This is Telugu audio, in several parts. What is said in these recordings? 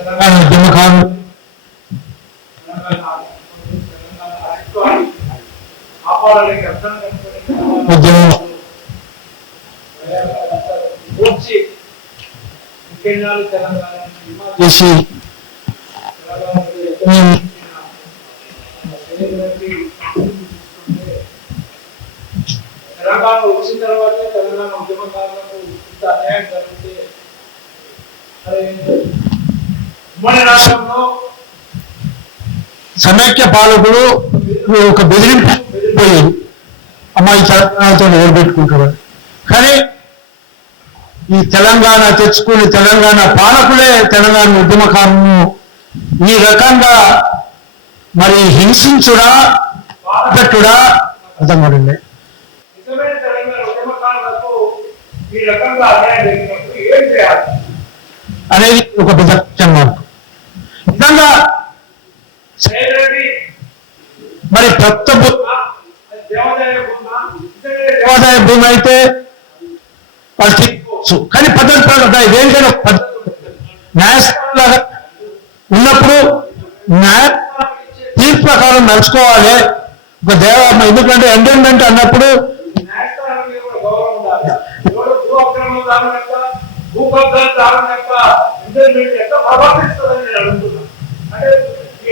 ఉద్యమకారులు ఉద్యమం చేసి తెలంగాణ వచ్చిన తర్వాత తెలంగాణ ఉద్యమకారులకు ఇంత అన్యాయం జరిగితే ఉమ్మడి రాష్ట్రంలో సమైక్య పాలకులు ఒక బెదిరింపు పోయి అమ్మాయి తెలంగాణతో నిలబెట్టుకుంటారు. కానీ ఈ తెలంగాణ తెచ్చుకుని తెలంగాణ పాలకులే తెలంగాణ ఉద్యమకారులను ఈ రకంగా మరి హింసించుడా పెట్టుడా అర్థం పడింది. నిజమైన తెలంగాణ ఉద్యమకారులకు ఈ రకంగా అన్యాయం జరిగినప్పుడు ఏం చేయాలి అనేది ఒక పెద్ద క్వశ్చన్ మార్క్. నిజంగా మరి దేవాదాయ భూమి అయితే వాళ్ళు తీసుకోవచ్చు, కానీ పద్ధతి ప్రకారం ఇదేంటైనా న్యాయస్థానంలాగా ఉన్నప్పుడు న్యాయ తీర్పు ప్రకారం నడుచుకోవాలి. ఒక ఎందుకంటే ఎండోన్మెంట్ అన్నప్పుడు అంటే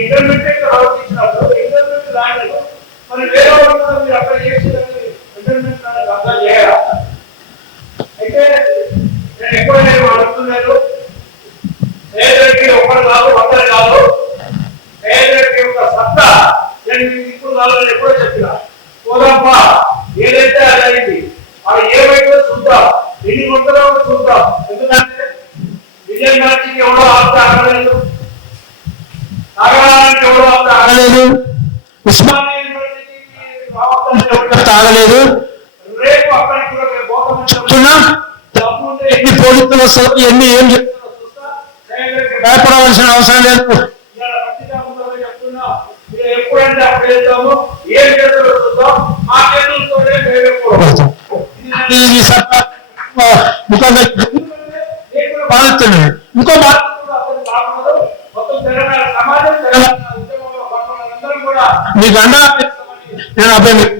ఇంటర్మీడియట్ ప్రవర్తించినప్పుడు ఇంటర్మీడియట్ ల్యాండ్లు మరి వేరే మీరు అక్కడ చేసేదాన్ని ఇంటర్మీడియట్ ల్యాండ్ అర్థం చేయాలా? అయితే నేను ఎప్పుడైనా అడుగుతున్నాను, పేదలకి ఒకరు కాదు ఒకరు కాదు, పేదలకి ఒక సత్తా నేను ఇప్పుడు కావాలని ఎప్పుడో చెప్పినా పోదాంపా ఏదైతే అది అయింది, అది ఏమైతే చూద్దాం, ఎన్ని గుంటలో చూద్దాం. ఎందుకంటే విజయ్ గారికి ఎవరో ఆస్తి అడగలేదు, నగరానికి ఎవరో ఆస్తి తాగలేదు, ఉస్మానియా తాగలేదు. రేపు అక్కడికి చెప్తున్నా ఎన్ని పోలీసులు వస్తారు, ఎన్ని ఏం భయపడవలసిన అవసరం లేదు. ఎప్పుడంటే అప్పుడు వెళ్తాము, ఏం చేస్తారో చూద్దాం, మా చేతులతోనే పాలిస్తున్నాయి. ఇంకో మొత్తం తెలంగాణ సమాజం తెలంగాణ ఉద్యమంలో అందరం కూడా మీకు అన్నా నేను 50